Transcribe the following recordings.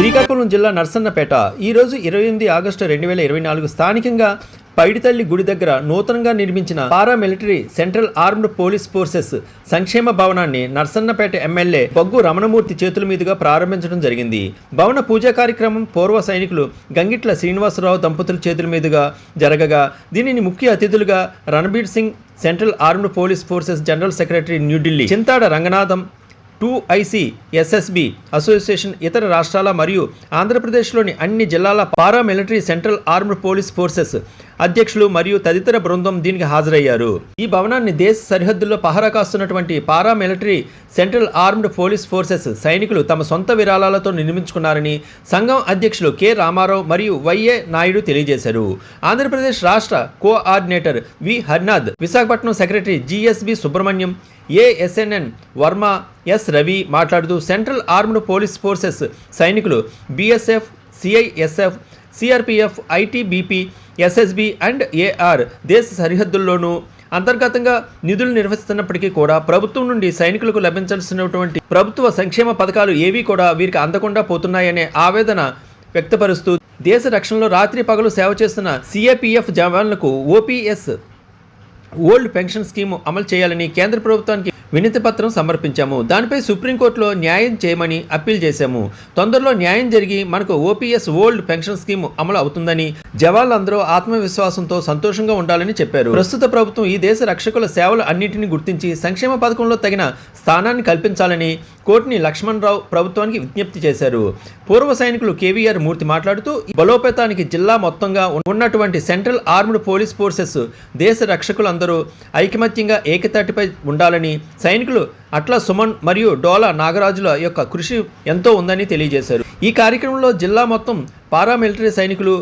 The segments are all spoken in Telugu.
శ్రీకాకుళం జిల్లా నర్సన్నపేట ఈరోజు 28 ఆగస్టు 2024 స్థానికంగా పైడితల్లి గుడి దగ్గర నూతనంగా నిర్మించిన paramilitary central armed police forces సంక్షేమ భవనాన్ని నర్సన్నపేట ఎమ్మెల్యే బొగ్గు రమణమూర్తి చేతుల మీదుగా ప్రారంభించడం జరిగింది. భవన పూజా కార్యక్రమం పూర్వ సైనికులు గంగిట్ల శ్రీనివాసరావు దంపతుల చేతుల మీదుగా జరగగా దీనిని ముఖ్య అతిథులుగా Ranbir Singh central armed police forces general secretary New Delhi, Chintada Ranganatham 2IC SSB association, ఇతర రాష్ట్రాల మరియు ఆంధ్రప్రదేశ్లోని అన్ని జిల్లాల paramilitary central armed police forces అధ్యక్షులు మరియు తదితర బృందం దీనికి హాజరయ్యారు. ఈ భవనాన్ని దేశ సరిహద్దుల్లో పహరా కాస్తున్నటువంటి paramilitary central armed police forces సైనికులు తమ సొంత విరాళాలతో నిర్మించుకున్నారని సంఘం అధ్యక్షులు కె రామారావు మరియు వైఏ నాయుడు తెలియజేశారు. ఆంధ్రప్రదేశ్ రాష్ట్ర coordinator V Harnath, Visakhapatnam secretary GSB Subrahmanyam, ASNN Varma, S Ravi మాట్లాడుతూ సెంట్రల్ ఆర్మ్డ్ పోలీస్ ఫోర్సెస్ సైనికులు BSF, CISF, CRPF, ITBP, SSB and AR దేశ సరిహద్దుల్లోనూ అంతర్గతంగా నిధులు నిర్వహిస్తున్నప్పటికీ కూడా ప్రభుత్వం నుండి సైనికులకు లభించాల్సినటువంటి ప్రభుత్వ సంక్షేమ పథకాలు ఏవీ కూడా వీరికి అందకుండా పోతున్నాయనే ఆవేదన వ్యక్తపరుస్తూ దేశ రక్షణలో రాత్రి పగలు సేవ చేస్తున్న CAPF జవాన్లకు OPS old pension scheme అమలు చేయాలని కేంద్ర ప్రభుత్వానికి వినతి పత్రం సమర్పించాము. దానిపై సుప్రీంకోర్టులో న్యాయం చేయమని అప్పీల్ చేశాము. తొందరలో న్యాయం జరిగి మనకు OPS ఓల్డ్ పెన్షన్ స్కీమ్ అమలు అవుతుందని, జవాన్లందరూ ఆత్మవిశ్వాసంతో సంతోషంగా ఉండాలని చెప్పారు. ప్రస్తుత ప్రభుత్వం ఈ దేశ రక్షకుల సేవలు అన్నింటినీ గుర్తించి సంక్షేమ పథకంలో తగిన స్థానాన్ని కల్పించాలని కోటిని లక్ష్మణరావు ప్రభుత్వానికి విజ్ఞప్తి చేశారు. పూర్వ సైనికులు KVR మూర్తి మాట్లాడుతూ బలోపేతానికి జిల్లా మొత్తంగా ఉన్నటువంటి సెంట్రల్ ఆర్మ్డ్ పోలీస్ ఫోర్సెస్ దేశ రక్షకులందరూ ఐకమత్యంగా ఏకతాటిపై ఉండాలని, సైనికులు అట్ల సుమన్ మరియు డోలా నాగరాజుల యొక్క కృషి ఎంతో ఉందని తెలియజేశారు. ఈ కార్యక్రమంలో జిల్లా మొత్తం పారామిలిటరీ సైనికులు,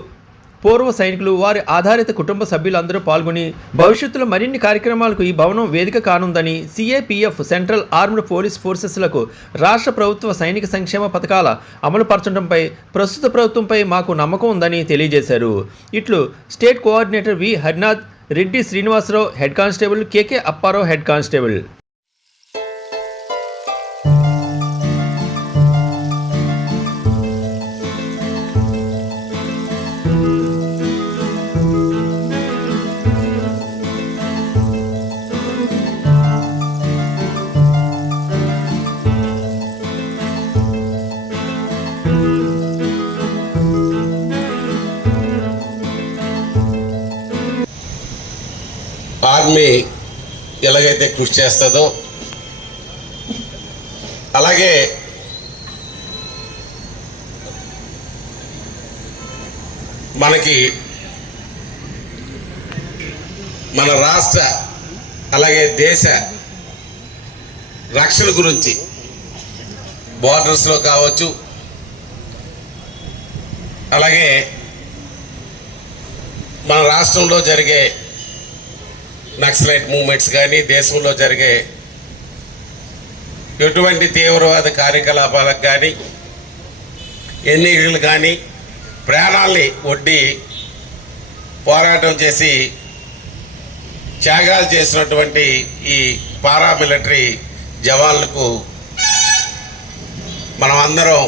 పూర్వ సైనికులు, వారి ఆధారిత కుటుంబ సభ్యులందరూ పాల్గొని భవిష్యత్తులో మరిన్ని కార్యక్రమాలకు ఈ భవనం వేదిక కానుందని, CAPF సెంట్రల్ ఆర్మ్డ్ పోలీస్ ఫోర్సెస్లకు రాష్ట్ర ప్రభుత్వ సైనిక సంక్షేమ పథకాల అమలు పరచడంపై ప్రస్తుత ప్రభుత్వంపై మాకు నమ్మకం ఉందని తెలియజేశారు. ఇట్లు state coordinator V Harinath, Reddy Srinivasa Rao head constable, KK Apparao head constable. Army ఎలాగైతే కృషి చేస్తుందో అలాగే మనకి మన రాష్ట్ర అలాగే దేశ రక్షణ గురించి బోర్డర్స్లో కావచ్చు, అలాగే మన రాష్ట్రంలో జరిగే నక్సలైట్ మూవ్మెంట్స్ కానీ, దేశంలో జరిగే ఎటువంటి తీవ్రవాద కార్యకలాపాలకు కానీ, ఎన్నికలు కానీ ప్రాణాల్ని ఒడ్డి పోరాటం చేసి త్యాగాలు చేసినటువంటి ఈ పారామిలిటరీ జవాన్లకు మనం అందరం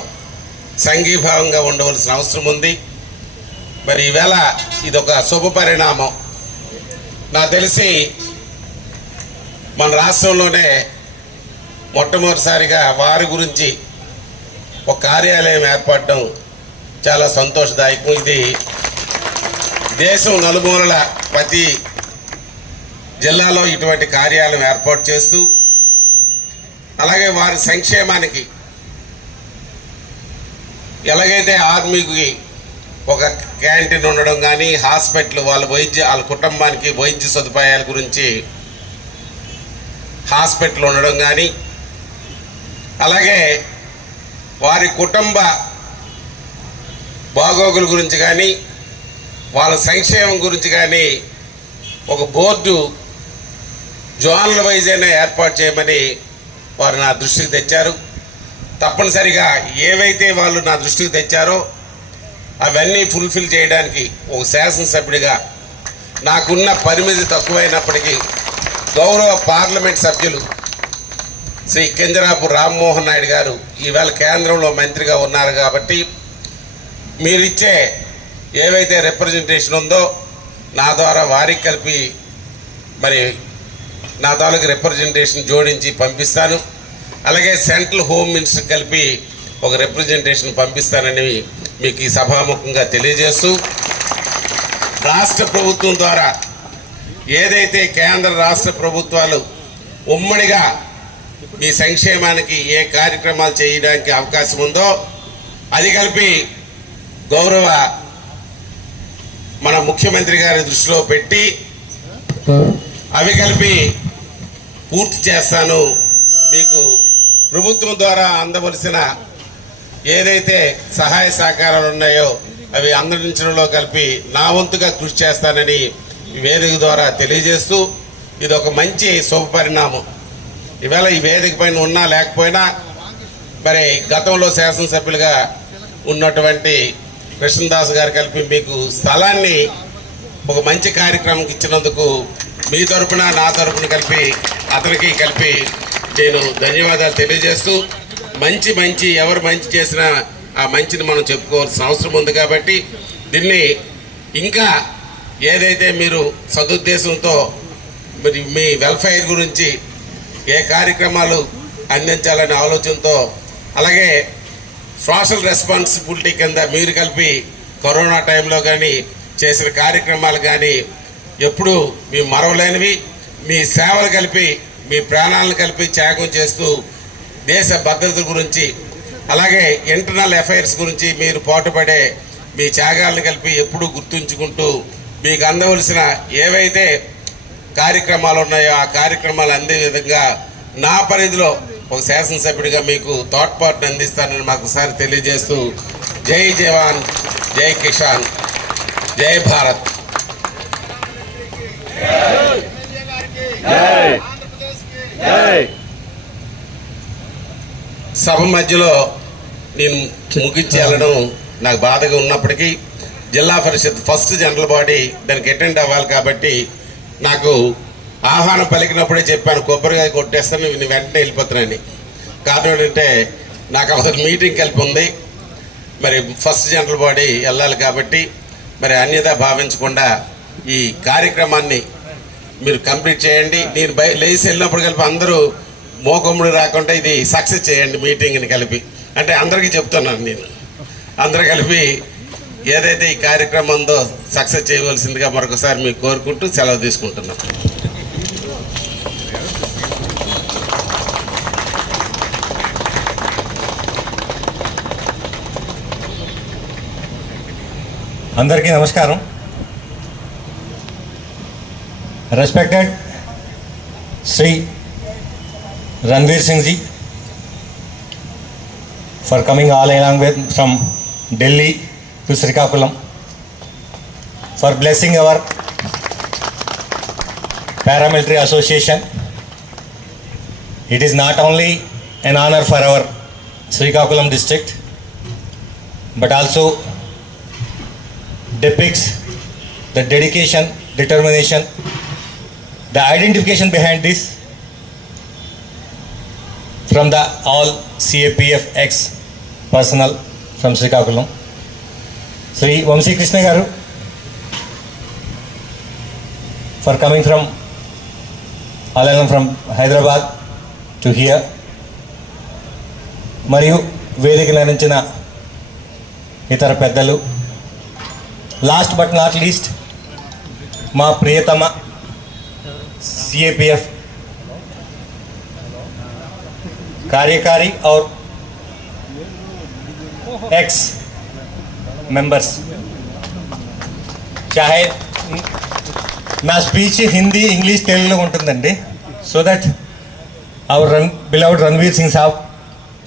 సంఘీభావంగా ఉండవలసిన అవసరం ఉంది. మరి ఈవేళ ఇదొక శుభ పరిణామం. నాకు తెలిసి మన రాష్ట్రంలోనే మొట్టమొదటిసారిగా వారి గురించి ఒక కార్యాలయం ఏర్పడడం చాలా సంతోషదాయకం. ఇది దేశం నలుమూలల ప్రతి జిల్లాలో ఇటువంటి కార్యాలయం ఏర్పాటు చేస్తూ, అలాగే వారి సంక్షేమానికి ఎలాగైతే ఆర్మీకి ఒక క్యాంటీన్ ఉండడం కానీ, హాస్పిటల్ వాళ్ళ కుటుంబానికి వైద్య సదుపాయాల గురించి హాస్పిటల్ ఉండడం కానీ, అలాగే వారి కుటుంబ బాగోగుల గురించి కానీ, వాళ్ళ సంక్షేమం గురించి కానీ ఒక బోర్డు జోనల్ వైజ్ అయినా ఏర్పాటు చేయమని వారు నా దృష్టికి తెచ్చారు. తప్పనిసరిగా ఏవైతే వాళ్ళు నా దృష్టికి తెచ్చారో అవన్నీ ఫుల్ఫిల్ చేయడానికి ఒక శాసనసభ్యుడిగా నాకున్న పరిమితి తక్కువైనప్పటికీ గౌరవ పార్లమెంట్ సభ్యులు శ్రీ కింజరాపు రామ్మోహన్ నాయుడు గారు ఈవేళ కేంద్రంలో మంత్రిగా ఉన్నారు కాబట్టి మీరిచ్చే ఏవైతే రిప్రజెంటేషన్ ఉందో నా ద్వారా వారికి కలిపి మరి నా తాలూకు రిప్రజెంటేషన్ జోడించి పంపిస్తాను. అలాగే సెంట్రల్ హోమ్ మినిస్టర్ కలిపి ఒక రిప్రజెంటేషన్ పంపిస్తానని మీకు ఈ సభాముఖంగా తెలియజేస్తూ, రాష్ట్ర ప్రభుత్వం ద్వారా ఏదైతే కేంద్ర రాష్ట్ర ప్రభుత్వాలు ఉమ్మడిగా మీ సంక్షేమానికి ఏ కార్యక్రమాలు చేయడానికి అవకాశం ఉందో అది కలిపి గౌరవ మన ముఖ్యమంత్రి గారి దృష్టిలో పెట్టి అవి కలిపి పూర్తి చేస్తాను. మీకు ప్రభుత్వం ద్వారా అందవలసిన ఏదైతే సహాయ సహకారాలు ఉన్నాయో అవి అందించడంలో కలిపి నా వంతుగా కృషి చేస్తానని వేదిక ద్వారా తెలియజేస్తూ, ఇది ఒక మంచి శుభపరిణామం. ఈవేళ ఈ వేదిక పైన ఉన్నా లేకపోయినా మరి గతంలో శాసనసభ్యులుగా ఉన్నటువంటి కృష్ణదాస్ గారు కలిపి మీకు స్థలాన్ని ఒక మంచి కార్యక్రమంకి ఇచ్చినందుకు మీ తరపున నా తరపున కలిపి అతనికి కలిపి నేను ధన్యవాదాలు తెలియజేస్తూ, మంచి ఎవరు మంచి చేసినా ఆ మంచిని మనం చెప్పుకోవాల్సిన అవసరం ఉంది. కాబట్టి దీన్ని ఇంకా ఏదైతే మీరు సదుద్దేశంతో మరి మీ వెల్ఫేర్ గురించి ఏ కార్యక్రమాలు అందించాలనే ఆలోచనతో, అలాగే సోషల్ రెస్పాన్సిబిలిటీ కింద మీరు కలిపి కరోనా టైంలో కానీ చేసిన కార్యక్రమాలు కానీ ఎప్పుడు మీ మరవలేనివి, మీ సేవలు కలిపి మీ ప్రాణాలను కలిపి త్యాగం చేస్తూ దేశ భద్రత గురించి అలాగే ఇంటర్నల్ అఫైర్స్ గురించి మీరు పాటుపడే మీ త్యాగాలను కలిపి ఎప్పుడూ గుర్తుంచుకుంటూ మీకు అందవలసిన ఏవైతే కార్యక్రమాలు ఉన్నాయో ఆ కార్యక్రమాలు అందే విధంగా నా పరిధిలో ఒక శాసనసభ్యుడిగా మీకు తోడ్పాటును అందిస్తానని మాకు ఒకసారి తెలియజేస్తూ, జై జవాన్, జై కిసాన్, జై భారత్. సభ మధ్యలో నేను ముగించి వెళ్ళడం నాకు బాధగా ఉన్నప్పటికీ జిల్లా పరిషత్ ఫస్ట్ జనరల్ బాడీ దానికి అటెండ్ అవ్వాలి కాబట్టి నాకు ఆహ్వానం పలికినప్పుడే చెప్పాను, కొబ్బరిగా కొట్టేస్తాను, నేను వెంటనే వెళ్ళిపోతున్నాను. కారణం ఏంటంటే నాకు అసలు మీటింగ్ కలిపి ఉంది, మరి ఫస్ట్ జనరల్ బాడీ వెళ్ళాలి కాబట్టి మరి అన్యదా భావించకుండా ఈ కార్యక్రమాన్ని మీరు కంప్లీట్ చేయండి. నేను లేచి వెళ్ళినప్పుడు కలిపి అందరూ మోకమ్ముడు రాకుండా ఇది సక్సెస్ చేయండి మీటింగ్ని కలిపి, అంటే అందరికీ చెప్తున్నాను నేను. అందరూ కలిపి ఏదైతే ఈ కార్యక్రమం ఉందో సక్సెస్ చేయవలసిందిగా మరొకసారి మీకు కోరుకుంటూ సెలవు తీసుకుంటున్నాను. అందరికీ నమస్కారం. Respected Shri Ranveer Singh ji for coming all along with from Delhi to Srikakulam, for blessing our paramilitary association. It is not only an honor for our Srikakulam district but also depicts the dedication, determination, the identification behind this from the all CAPF ex personnel from Srikakulam. Sri Vamsi Krishna Garu for coming from Alalam from Hyderabad to here. Mariyu Vedika Narinchina Itara Peddalu. Last but not least, Ma Priyatama CAPF कार्यकारी और एक्स मेंबर्स. चाहे నా స్పీచ్ హిందీ ఇంగ్లీష్ తెలుగులో ఉంటుందండి, so that hour beloved Ranveer Singh Saab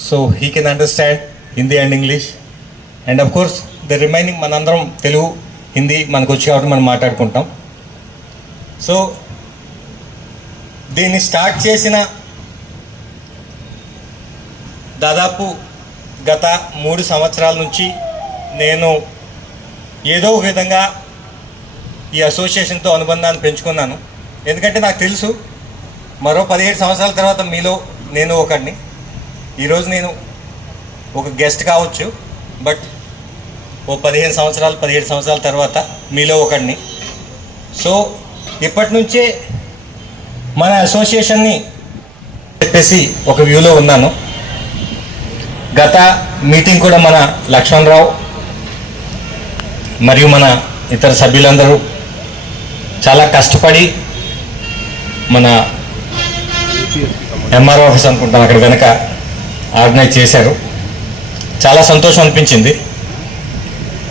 so he can understand Hindi and English, and of course the remaining మనందరం తెలుగు హిందీ మనకు వచ్చి కాబట్టి మనం మాట్లాడుకుంటాం. సో దీన్ని స్టార్ట్ చేసిన దాదాపు గత 3 సంవత్సరాల నుంచి నేను ఏదో ఒక విధంగా ఈ అసోసియేషన్తో అనుబంధాన్ని పెంచుకున్నాను. ఎందుకంటే నాకు తెలుసు మరో 17 సంవత్సరాల తర్వాత మీలో నేను ఒకడిని. ఈరోజు నేను ఒక గెస్ట్ కావచ్చు, బట్ ఓ 15 సంవత్సరాలు 17 సంవత్సరాల తర్వాత మీలో ఒకడిని. సో ఇప్పటి నుంచే మన అసోసియేషన్ని చెప్పేసి ఒక వ్యూలో ఉన్నాను. గత మీటింగ్ కూడా మన లక్ష్మణరావు మరియు మన ఇతర సభ్యులందరూ చాలా కష్టపడి మన ఎంఆర్ఓ ఆఫీస్ అనుకుంటాం అక్కడ వెనక ఆర్గనైజ్ చేశారు. చాలా సంతోషం అనిపించింది.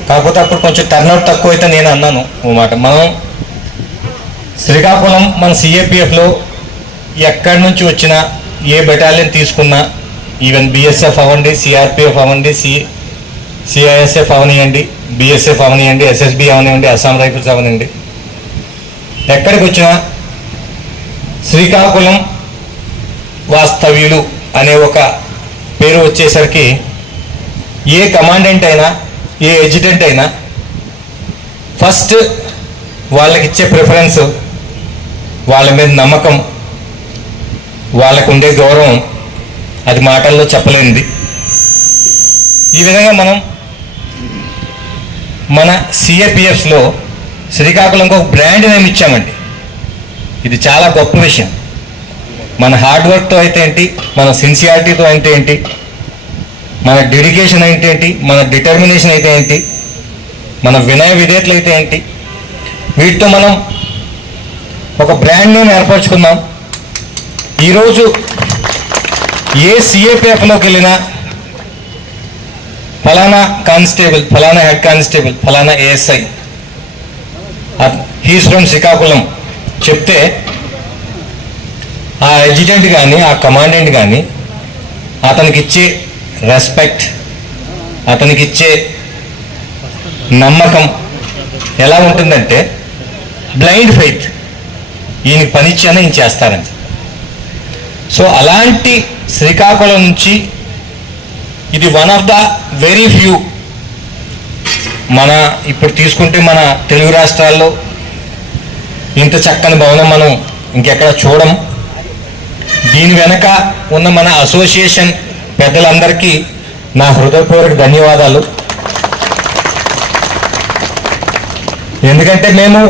కాకపోతే అప్పుడు కొంచెం టర్న్అవుట్ తక్కువ అయితే నేను అన్నాను ఓ మాట, మనం శ్రీకాకుళం మన సిఏపిఎఫ్లో ఎక్కడి నుంచి వచ్చినా ఏ బెటాలియన్ తీసుకున్నా, ఈవెన్ బిఎస్ఎఫ్ అవ్వండి, సిఆర్పిఎఫ్ అవ్వండి, సిఐఎస్ఎఫ్ అవనివ్వండి, బిఎస్ఎఫ్ అవనివ్వండి, ఎస్ఎస్బి అవనివ్వండి, అస్సాం రైఫిల్స్ అవనివ్వండి, ఎక్కడికి వచ్చినా శ్రీకాకుళం వాస్తవ్యులు అనే ఒక పేరు వచ్చేసరికి ఏ కమాండెంట్ అయినా ఏ ఎడ్యుటెంట్ అయినా ఫస్ట్ వాళ్ళకి ఇచ్చే ప్రిఫరెన్స్, వాళ్ళ మీద నమ్మకం, వాళ్ళకు ఉండే గౌరవం అది మాటల్లో చెప్పలేనిది. ఈ విధంగా మనం మన సిఏపిఎఫ్స్లో శ్రీకాకుళంకి ఒక బ్రాండ్ నేమ్ ఇచ్చామండి. ఇది చాలా గొప్ప విషయం. మన హార్డ్ వర్క్తో అయితే ఏంటి, మన సిన్సియారిటీతో అయితే ఏంటి, మన డెడికేషన్ అయితే ఏంటి, మన డిటర్మినేషన్ అయితే ఏంటి, మన వినయ విధేయతలు అయితే ఏంటి, వీటితో మనం ఒక బ్రాండ్ నేమ్ ఏర్పరచుకున్నాం. ఈరోజు ఏ సిఏపిఎఫ్లోకి వెళ్ళినా ఫలానా కానిస్టేబుల్, ఫలానా హెడ్ కానిస్టేబుల్, ఫలానా ఏఎస్ఐ, హీస్ ఫ్రమ్ శ్రీకాకుళం చెప్తే ఆ అడ్జుటెంట్ కానీ ఆ కమాండెంట్ కానీ అతనికి ఇచ్చే రెస్పెక్ట్, అతనికి ఇచ్చే నమ్మకం ఎలా ఉంటుందంటే బ్లైండ్ ఫెయిత్, ఈయనకి పనిచ్చానే ఈయన చేస్తారని. సో అలాంటి శ్రీకాకుళం నుంచి ఇది one of the very few, మన ఇప్పుడు తీసుకుంటే మన తెలుగు రాష్ట్రాల్లో ఇంత చక్కని భవనం మనం ఇంకెక్కడ చూడం. దీని వెనక ఉన్న మన అసోసియేషన్ పెద్దలందరికీ నా హృదయపూర్వక ధన్యవాదాలు. ఎందుకంటే మేము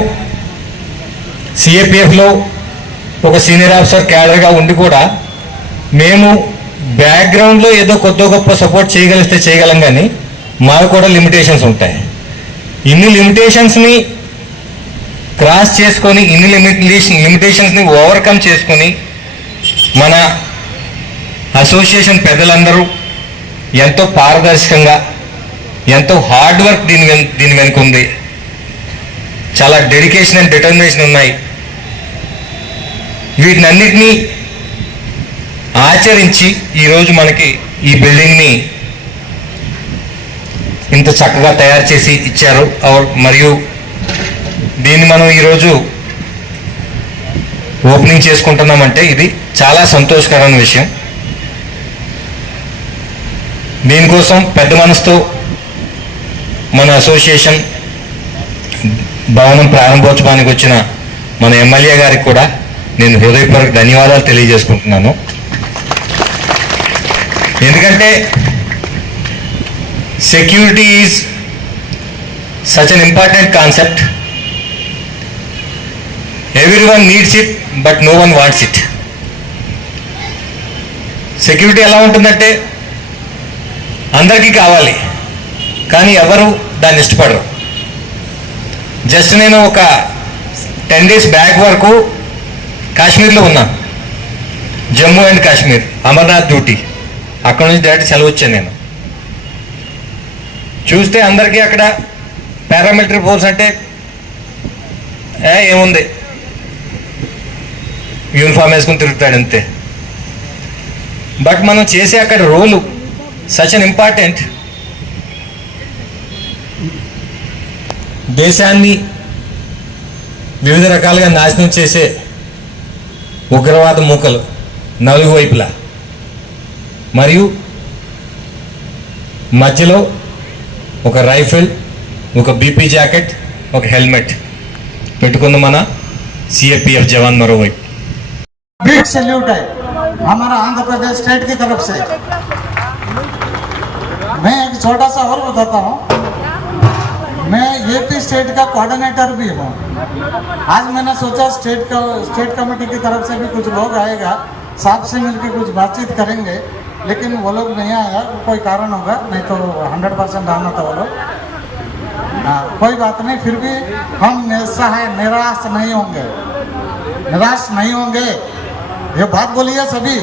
సిఏపిఎఫ్లో ఒక సీనియర్ ఆఫీసర్ క్యాడర్గా ఉండి కూడా మేము బ్యాక్గ్రౌండ్లో ఏదో కొద్ది గొప్ప సపోర్ట్ చేయగలిస్తే చేయగలం, కానీ మాకు కూడా లిమిటేషన్స్ ఉంటాయి. ఇన్ని లిమిటేషన్స్ని క్రాస్ చేసుకొని, ఇన్ని లిమిటేషన్స్ని ఓవర్కమ్ చేసుకొని మన అసోసియేషన్ పెద్దలందరూ ఎంతో పారదర్శకంగా, ఎంతో హార్డ్ వర్క్ దీని వెనుక ఉంది, చాలా డెడికేషన్ అండ్ డిటర్మినేషన్ ఉన్నాయి. వీటినన్నిటినీ ఆచరించి ఈరోజు మనకి ఈ బిల్డింగ్ని ఇంత చక్కగా తయారు చేసి ఇచ్చారు. మరియు దీన్ని మనం ఈరోజు ఓపెనింగ్ చేసుకుంటున్నామంటే ఇది చాలా సంతోషకరమైన విషయం. దీనికోసం పెద్ద మనసుతో మన అసోసియేషన్ భవనం ప్రారంభోత్సవానికి వచ్చిన మన ఎమ్మెల్యే గారికి కూడా నేను హృదయపూర్వక ధన్యవాదాలు తెలియజేసుకుంటున్నాను. ఎందుకంటే security is such an important concept. Everyone needs it, but no one wants it. Security ఎలా ఉంటుందంటే అందరికీ కావాలి, కానీ ఎవరు దాన్ని ఇష్టపడరు. జస్ట్ నేను ఒక 10 days బ్యాక్ వరకు కాశ్మీర్లో ఉన్నాను, జమ్మూ అండ్ కాశ్మీర్, అమర్నాథ్ డ్యూటీ. అక్కడ నుంచి డైరెక్ట్ సెలవు వచ్చాను నేను. చూస్తే అందరికీ అక్కడ పారామిలిటరీ ఫోర్స్ అంటే ఏముంది, యూనిఫామ్ వేసుకుని తిరుగుతాడు అంతే. బట్ మనం చేసే అక్కడ రోలు సచ్ అన్ ఇంపార్టెంట్. దేశాన్ని వివిధ రకాలుగా నాశనం చేసే ఉగ్రవాద మూకలు నలుగు వైపులా, మరియు మధ్యలో ఒక రైఫిల్, ఒక బీపీ జాకెట్, ఒక హెల్మెట్ పెట్టుకున్న మన सीएपीएफ जवान मरोवैप बिग सैल्यूट है हमारा आंध्र प्रदेश स्टेट की तरफ से। मैं एक छोटा सा और बताता हूँ, मैं यूपी स्टेट का कोऑर्डिनेटर भी हूँ। आज मैंने सोचा स्टेट कमेटी की तरफ से भी कुछ लोग आएगा, साहब से मिलकर कुछ बातचीत करेंगे, लेकिन वो लोग नहीं आया, कोई कारण होगा, नहीं तो 100% आना था वो लोग। हाँ, कोई बात नहीं, फिर भी हम निराश नहीं होंगे, निराश नहीं होंगे, ये बात बोली है सभी।